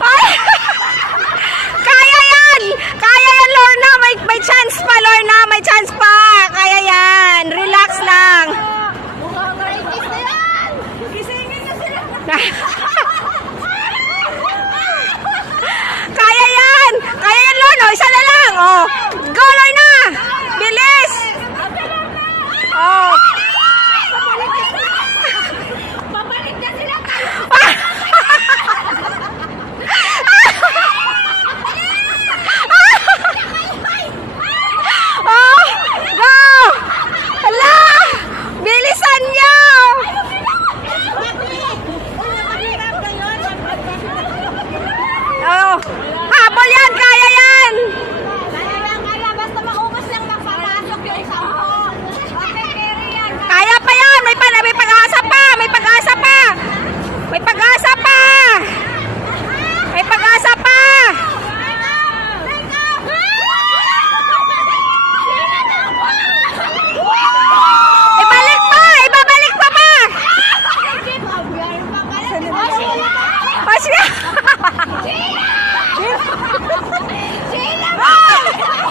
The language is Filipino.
Ay! Kaya yan! Kaya yan, Lorna! May chance pa, Lorna! May chance pa! Kaya yan! Relax lang! Mukhang rabies na yan! Gisingin na sila! Kaya yan! Kaya yan, Lorna! Isa na lang! Oh. Go, Lorna! Bilis! Oh. Babalik na sila! Oh! Go! Hala! Bilisan niyo! Oh! Habol yan! Kaya yan! Kaya, basta maubos lang magpapasok yung 10. Okay, carry yan. Kaya pa yan! May pag-asa pa! May pag-asa pa! May pag-asa pa! May pag-asa pa! Ibalik pa! Ibabalik pa pa! O siya!